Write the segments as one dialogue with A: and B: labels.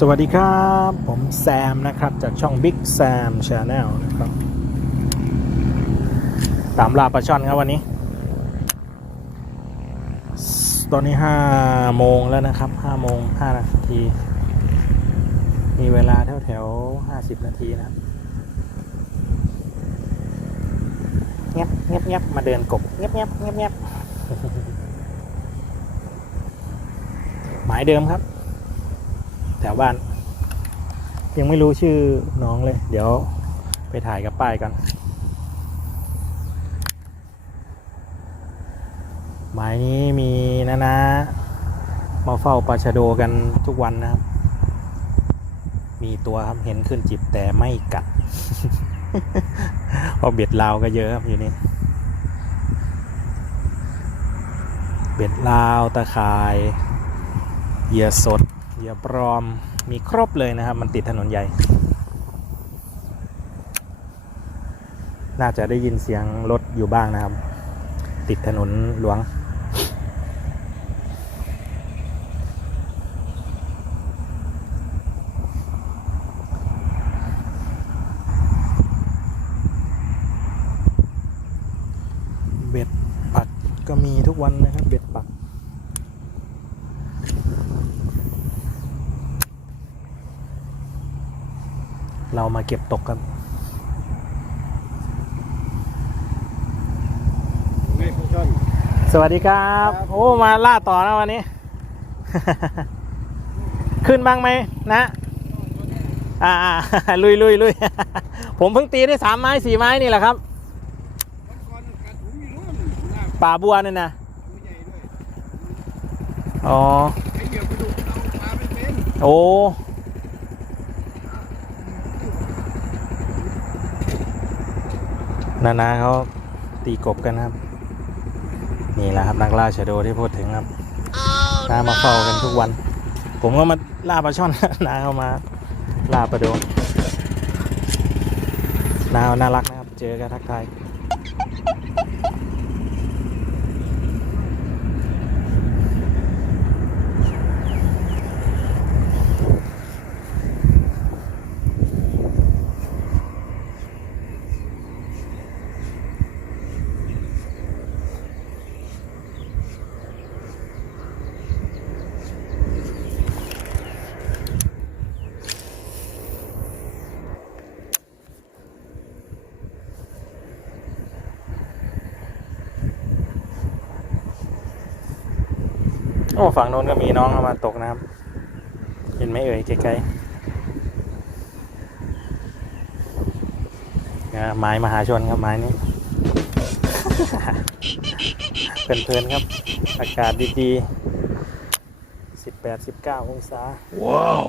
A: สวัสดีครับ ผมแซมนะครับ จากช่อง Big Sam Channel นะครับ ตามลาปลาช่อนครับวันนี้ ตอนนี้5โมงแล้วนะครับ5โมง5นาที มีเวลาแถวแถวๆ50นาทีนะเงียบเงียบเงียบมาเดินกบเงียบเงียบเงียบเงียบหมายเดิมครับ ถวบ้าน ยังไม่รู้ชื่อน้องเลย เดี๋ยวไปถ่ายกับป้ายก่อนหมายนี้มีนะนะ มาเฝ้าปลาชะโดกันทุกวันนะครับ มีตัวครับเห็นขึ้นจิบแต่ไม่กัดเพราะเบ็ดลาวก็เยอะครับอยู่นี่เบ็ดลาวตะข่ายเหยื่อสด เหยื่อปลอมมีครบเลยนะครับ มันติดถนนใหญ่ น่าจะได้ยินเสียงรถอยู่บ้างนะครับ ติดถนนหลวงเบ็ดปักก็มีทุกวันนะครับเบ็ด เรามาเก็บตกครับ
B: ไม่ผู้ชน
A: สวัสดีครับ
B: ครับ
A: โอ้มาล่าต่อนะวันนี้ ขึ้นบ้างไหมนะ อ่าลุยลุยลุยผมเพิ่งตีได้สามไม้สี่ไม้นี่แหละครับ
B: วันก่อนกัดถุงมีรุ่นหน้า
A: ป่าบัวนี่นะ
B: ตัวใหญ่ด้วย
A: อ๋อ
B: ไอ้เหยื่อกระดูกเราปลาไม่เป็น
A: โอ้ นานาเขาตีกบกันครับ นี่แหละครับนักล่าชะโดที่พูดถึงครับนามาเฝ้ากันทุกวัน ผมก็มาล่าปลาช่อนนาเขามาล่าปลาโดนาเขาน่ารักนะครับ เจอกันทักทาย โอ้ฝั่งโน้นก็มีน้องเข้ามาตกนะครับ เห็นไหมเอ่ยไกลๆนะไม้มหาชนครับไม้นี้เพลินๆครับ อากาศดีๆสิบแปดสิบเก้าองศา
B: ว้าว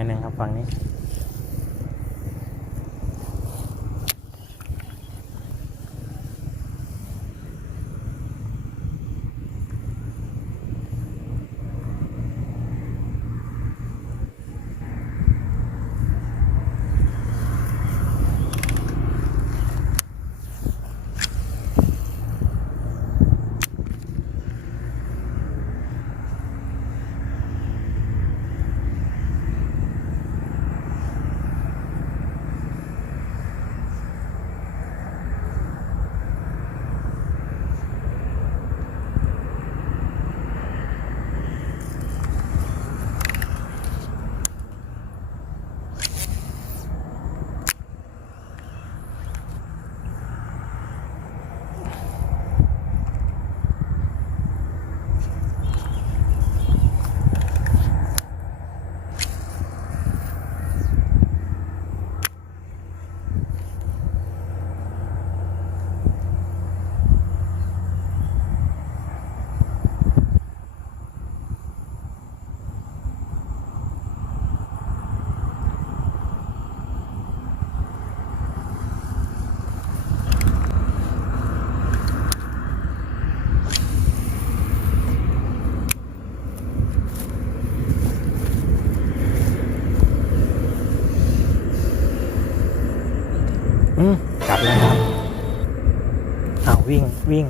A: ลองอีกไม้หนึ่งครับฝั่งนี้ กลับแล้วครับเอาวิ่งวิ่ง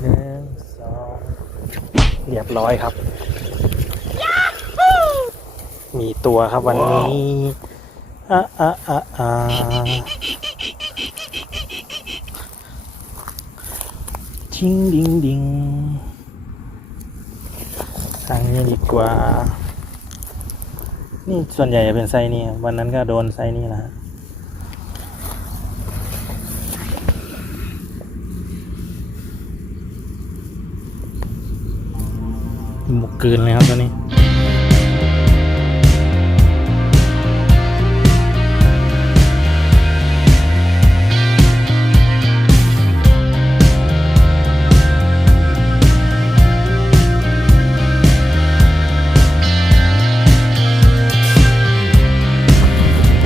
A: หนึ่งสองเรียบร้อยครับ มีตัวครับวันนี้อ่าอ่าอ่าชิงดิงดิงทางนี้ดีกว่า นี่ส่วนใหญ่จะเป็นไซนี่วันนั้นก็โดนไซนี่นะฮะ กกลืนเลยครับตัวนี้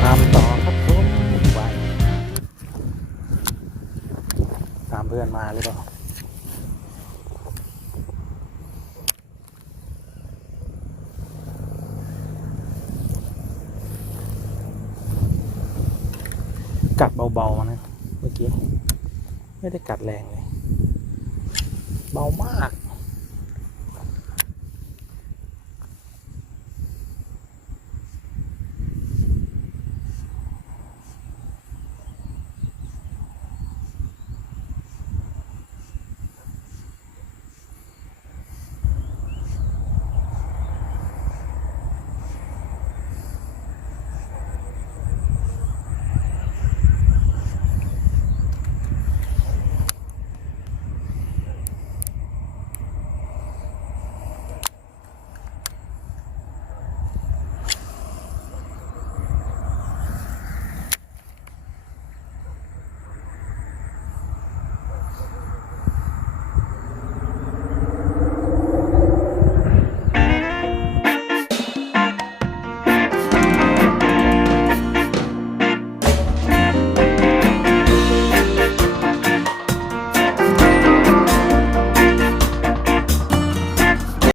A: ตามต่อครับผมไปตามเพื่อนมาหรือเปล่า เบาๆนะ เมื่อกี้ ไม่ได้กัดแรงเลย เบามาก